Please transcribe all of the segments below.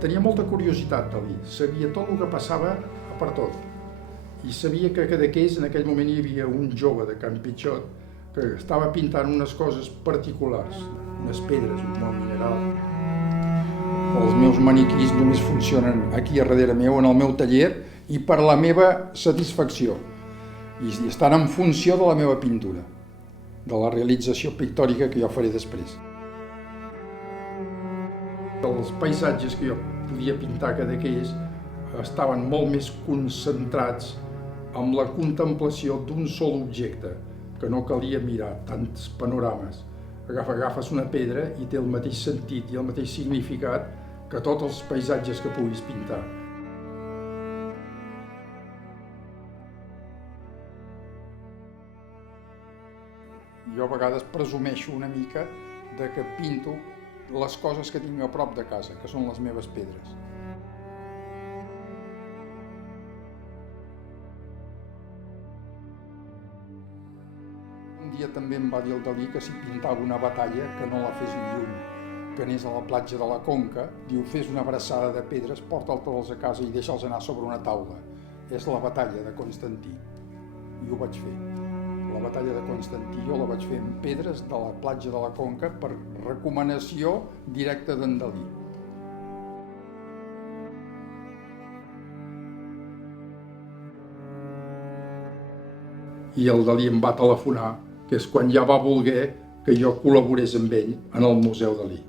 tenia molta curiositat, Dalí. Sabia tot el que passava per tot. I sabia que a Cadaqués en aquell moment hi havia un jove de Can Pitxot que estava pintant unes coses particulars, unes pedres, un món mineral. Els meus maniquís només funcionen aquí a darrere meu, en el meu taller, i per la meva satisfacció. I estan en funció de la meva pintura, de la realització pictòrica que jo faré després. Els paisatges que jo podia pintar a Cadaqués estaven molt més concentrats amb la contemplació d'un sol objecte, que no calia mirar tants panorames. Agafes una pedra i té el mateix sentit i el mateix significat que tots els paisatges que puguis pintar. Jo a vegades presumeixo una mica de que pinto les coses que tinc a prop de casa, que són les meves pedres. Un dia també em va dir el Dalí que si pintava una batalla que no la fes lluny, que anés a la platja de la Conca, diu, fes una abraçada de pedres, porta-te'ls a casa i deixa'ls anar sobre una taula. És la batalla de Constantí. I ho vaig fer. La batalla de Constantí jo la vaig fer amb pedres de la platja de la Conca per recomanació directa d'en Dalí. I el Dalí em va telefonar, que és quan ja va voler que jo col·laborés amb ell en el Museu Dalí.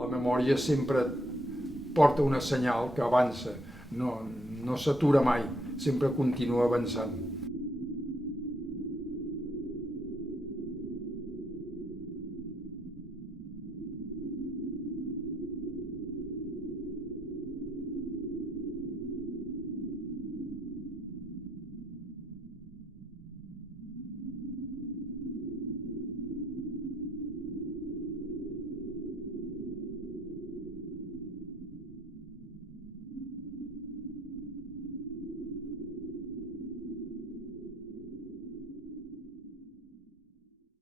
La memòria sempre porta una senyal que avança, no s'atura mai, sempre continua avançant.